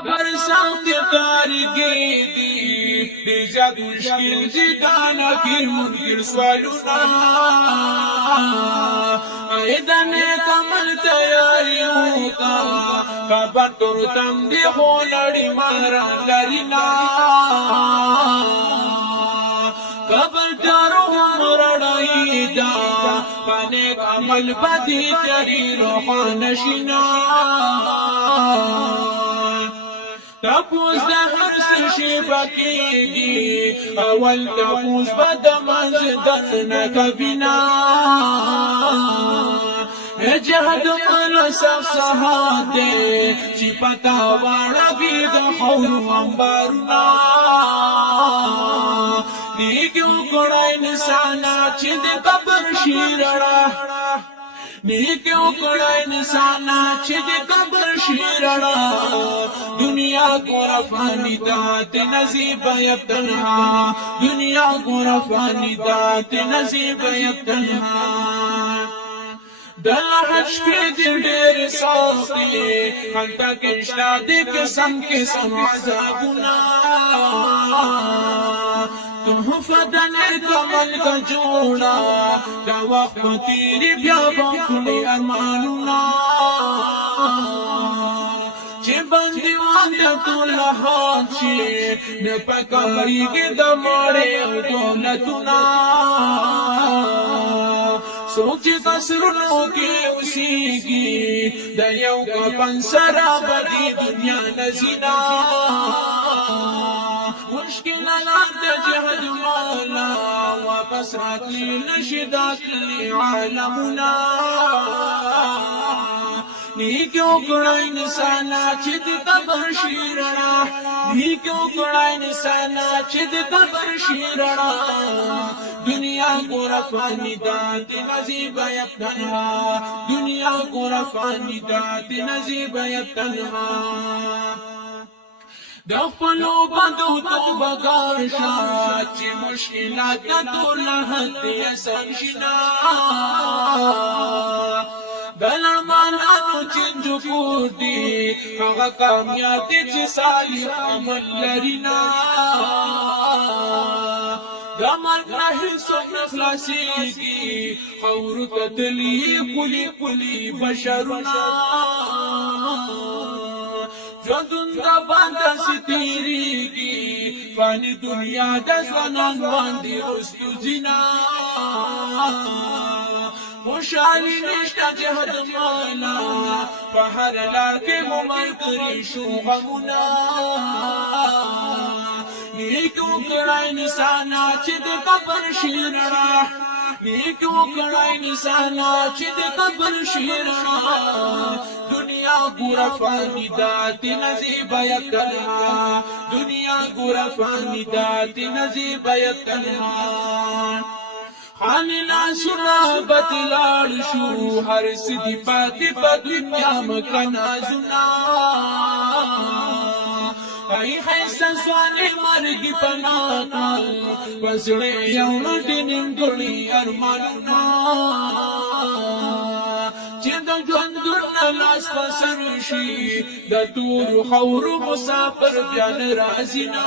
قبر سخت کارگی دی زیاد مشکل دی دانا کی منکر سوالونا ایدن کمل تیاری ہوتا قبر ترتم دی خولڑی ماران لرینا قبر دارو مرڑائی دا پانے کمل بدی تری روحان شنا تپوس دا هر سشی بکیگی اول تپوس بد منزدن نکبینا جهد من سخصحات دے چی پتا وارگی دا حور انبارنا نیکیو کڑا انسانا چی دے قبر شیرڑا نیکیو کڑا انسانا چی دے قبر شیرڑا دنیا کو رفانی دات نصیب یک تنہا دنیا کو رفانی دات نصیب یک تنہا دل حج کے دل دیر ساختی خلطہ کشتا دے قسم قسم عذابنا تحفہ دنے کمل کا جوڑا دا وقت تیری بیا باکلی ارماننا چه بندیوان دا طولحات چه نپکاری کی دماڑے دولتنا سوچ قصرنوں کی اسی کی دیو کا پنسرا بدی دنیا نزینا مشکل لات جہد مولا واپس رات لی نشدات لی عالمنا نیکیو کڑا انسانا چید قبر شیرنا نیکیو کڑا انسانا چید قبر شیرنا دنیا کو رفانی دات نصیب یک تنہا دنیا کو رفانی دات نصیب یک تنہا دفلو بدو تو بگاشا چی مشکلات تو لحد یسن شنا دلمانانو چنجو پوردی اغا کامیاتی چی سالی عمل لرینا دمر نحی سن خلاصی کی خور تتلی قلی قلی بشرنا جدن دا باندا ستیری کی فانی دنیا دا زنان باندی رستو زنا خوشحالی نشتا جہد مولا پہر لاکے ممر کری شو غمنا نیکو کڑا انسانا چید قبر شیرنا نیکو کڑا انسانا چید قبر شیرنا دنیا گورا فانی داتی نصیب یک تنہا دنیا گورا فانی داتی نصیب یک تنہا خاننا سرابت لار شو ہر سدی پاتی پا دنیا مکنا زنا ای حیث سوانے مرگی پناتا وزڑے یون دنم گلی ارماننا چند جندن لاس پسرشی دا دور خور مسافر بیان رازینا